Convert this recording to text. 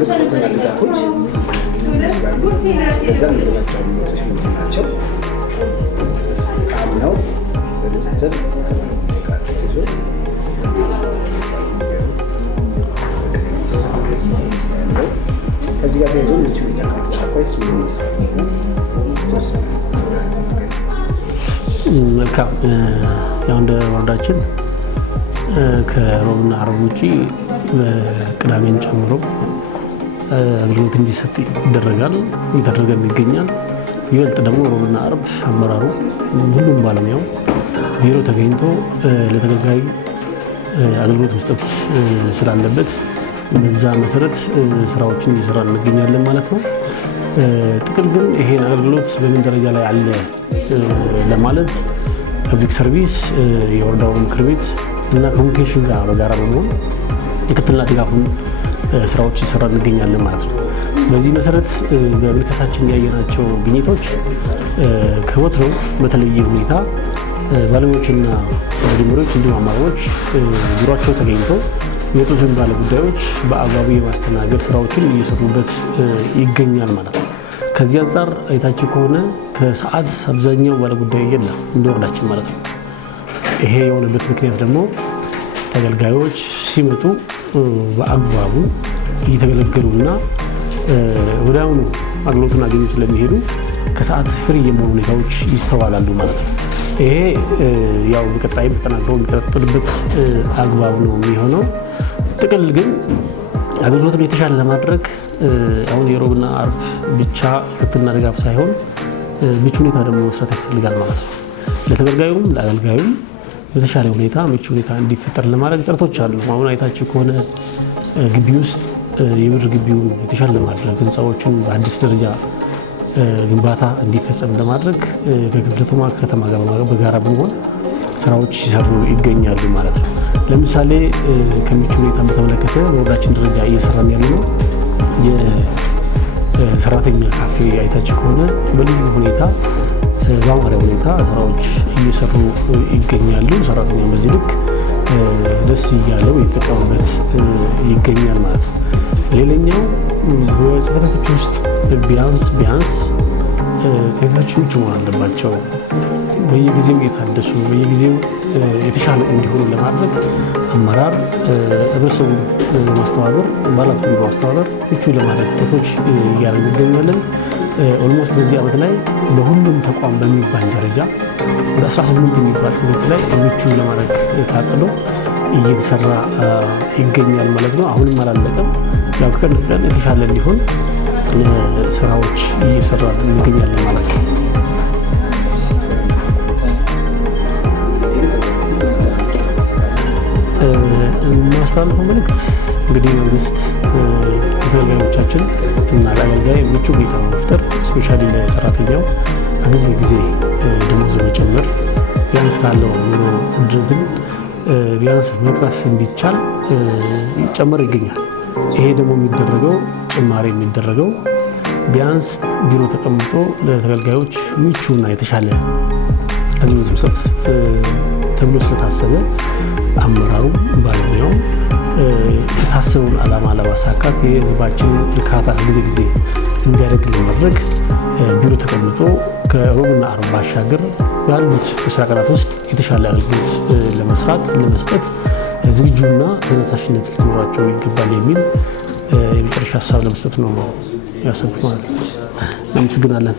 ክትትልና ድጋፎች ይመስላሉ። በዛም እየመጡ ያሉ ለውጦች ምንድን ናቸው? ከአምናው በንጽጽር ከመለመጃ ጋር ተያይዞ ከዚህ ጋር ተያይዞ ምቹ ሁኔታ ከመፍጠር ምን ይመስላል? መልካም። ያው እንደ ወረዳችን ከሮብና ዓርብ ውጪ ቅዳሜን ጨምሮ አገልግሎት እንዲሰጥ ይደረጋል፣ እየተደረገም ይገኛል። ይበልጥ ደግሞ ሮብና ዓርብ አመራሩ ሁሉም ባለሙያው ቢሮ ተገኝቶ ለተገልጋይ አገልግሎት መስጠት ስላለበት በዛ መሰረት ስራዎችን እየሰራ እንገኛለን ማለት ነው። ጥቅል ግን ይሄን አገልግሎት በምን ደረጃ ላይ አለ ለማለት ፐብሊክ ሰርቪስ የወረዳው ምክር ቤት እና ኮሚኒኬሽን ጋር በጋራ በመሆን የክትትልና ድጋፉን ስራዎች እየሰራ እንገኛለን ማለት ነው። በዚህ መሰረት በምልከታችን ያየናቸው ግኝቶች ከወትሮው በተለየ ሁኔታ ባለሙያዎችና መሪዎች እንዲሁም አመራሮች ቢሮአቸው ተገኝተው የወጡትን ባለ ጉዳዮች በአግባቡ የማስተናገድ ስራዎችን እየሰሩበት ይገኛል ማለት ነው። ከዚህ አንጻር አይታችሁ ከሆነ ከሰዓት አብዛኛው ባለ ጉዳይ የለም እንደወረዳችን ማለት ነው። ይሄ የሆነበት ምክንያት ደግሞ ተገልጋዮች ሲመጡ በአግባቡ እየተገለገሉና ወዲያውኑ አገልግሎቱን አገኙ ስለሚሄዱ ከሰዓት ፍሪ የመሆኑ ሁኔታዎች ይስተዋላሉ ማለት ነው። ይሄ ያው በቀጣይም ተጠናክሮ የሚቀጥልበት አግባብ ነው የሚሆነው። ጥቅል ግን አገልግሎቱን የተሻለ ለማድረግ አሁን የሮብና ዓርብ ብቻ ክትትልና ድጋፍ ሳይሆን ምቹ ሁኔታ ደግሞ መስራት ያስፈልጋል ማለት ነው። ለተገልጋዩም ለአገልጋዩም በተሻለ ሁኔታ ምቹ ሁኔታ እንዲፈጠር ለማድረግ ጥረቶች አሉ። አሁን አይታችሁ ከሆነ ግቢ ውስጥ የብር ግቢውን የተሻለ ለማድረግ ህንፃዎችን በአዲስ ደረጃ ግንባታ እንዲፈጸም ለማድረግ ከክፍለ ከተማ ጋር በጋራ በመሆን ስራዎች ሲሰሩ ይገኛሉ ማለት ነው። ለምሳሌ ከምቹ ሁኔታ በተመለከተ በወረዳችን ደረጃ እየሰራን ያለነው የሰራተኛ ካፌ አይታችሁ ከሆነ በልዩ ሁኔታ በአማረ ሁኔታ ስራዎች እየሰሩ ይገኛሉ። ሰራተኛ በዚህ ልክ ደስ እያለው የተጠቀሙበት ይገኛል ማለት ነው። ሌላኛው በጽሕፈት ቤቶች ውስጥ ቢያንስ ጽሕፈት ቤቶች ምቹ መሆን አለባቸው። በየጊዜው እየታደሱ በየጊዜው የተሻለ እንዲሆኑ ለማድረግ አመራር ህብረተሰቡን ማስተባበር ባለሀብቱን ማስተባበር ምቹ ለማድረግ ጥረቶች እያደረግን እንገኛለን። ኦልሞስት በዚህ ዓመት ላይ በሁሉም ተቋም በሚባል ደረጃ ወደ 18 የሚባል ጽሕፈት ላይ ምቹ ለማድረግ ታቅዶ እየተሰራ ይገኛል ማለት ነው። አሁንም አላለቀም። ያው ከቀን ቀን የተሻለ እንዲሆን ስራዎች እየሰራ እንገኛለን ማለት ነው። ማስተላለፈው መልእክት እንግዲህ መንግስት ለተገልጋዮቻችን እና ለአገልጋይ ምቹ ሁኔታ መፍጠር ስፔሻሊ ለሰራተኛው ከጊዜ ጊዜ ደሞዝ መጨመር ቢያንስ ካለው ኑሮ ውድነትን ቢያንስ መቅረፍ እንዲቻል ጨምሮ ይገኛል። ይሄ ደግሞ የሚደረገው ጭማሪ የሚደረገው ቢያንስ ቢሮ ተቀምጦ ለተገልጋዮች ምቹና የተሻለ አገልግሎት መስጠት ተብሎ ስለታሰበ አመራሩ ባለሙያው የታሰበውን ዓላማ ለማሳካት የህዝባችንን እርካታ ጊዜ ጊዜ እንዲያደርግ ለማድረግ ቢሮ ተቀምጦ ከሮብና ዓርብ ባሻገር ባሉት የስራ ቀናት ውስጥ የተሻለ አገልግሎት ለመስጠት ዝግጁና ተነሳሽነት ሊኖራቸው ይገባል የሚል የመጨረሻ ሀሳብ ለመስጠት ነው ያሰብኩት ማለት ነው። እናመሰግናለን።